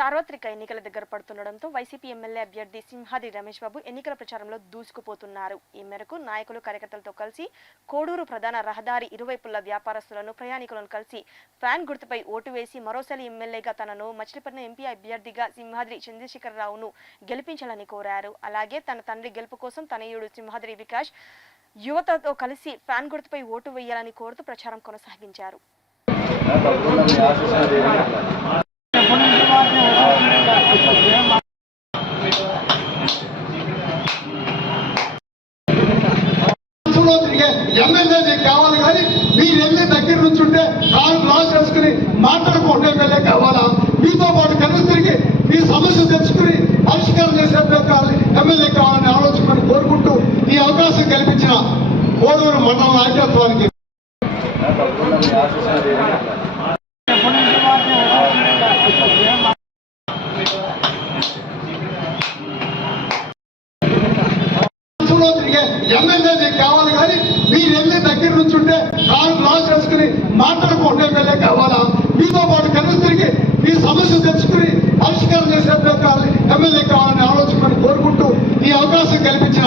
సార్వత్రిక ఎన్నికల దగ్గర పడుతుండటంతో వైసీపీ ఎమ్మెల్యే అభ్యర్థి సింహాద్రి రమేష్ బాబు ఎన్నికల ప్రచారంలో దూసుకుపోతున్నారు. ఈ మేరకు నాయకులు కార్యకర్తలతో కలిసి కోడూరు ప్రధాన రహదారి ఇరువైపుల వ్యాపారస్తులను ప్రయాణికులను కలిసి ఫ్యాన్ గుర్తుపై ఓటు వేసి మరోసారి ఎమ్మెల్యేగా తనను మచిలీపట్నం ఎంపీ అభ్యర్థిగా సింహాద్రి చంద్రశేఖరరావును గెలిపించాలని కోరారు. అలాగే తన తండ్రి గెలుపు కోసం తనయుడు సింహాద్రి వికాస్ యువతతో కలిసి ఫ్యాన్ గుర్తుపై ఓటు వేయాలని కోరుతూ ప్రచారం కొనసాగించారు. ఎమ్మెల్యే కావాలి కానీ మీరు వెళ్ళి దగ్గర నుంచి ఉంటే కాలు లాస్ చేసుకుని మాట్లాడుకుంటే ఎమ్మెల్యే కావాలా? మీతో పాటు కలిసి తిరిగి మీ సమస్య తెచ్చుకుని పరిష్కారం చేసే ఎమ్మెల్యే కావాలని ఆలోచించుకొని కోరుకుంటూ ఈ అవకాశం కల్పించిన కోడూరు మండల నాయకత్వానికి ఎమ్మెల్యే కావాలి కానీ మీరు వెళ్ళి దగ్గర నుంచి ఉంటే కాలు లాస్ చేసుకుని మాట్లాడుకుంటే ఎమ్మెల్యే కావాలా? మీతో పాటు కలిసి తిరిగి మీ సమస్య తెచ్చుకుని పరిష్కారం చేసే ఎమ్మెల్యే కావాలని ఆలోచించుకొని కోరుకుంటూ ఈ అవకాశం కల్పించిన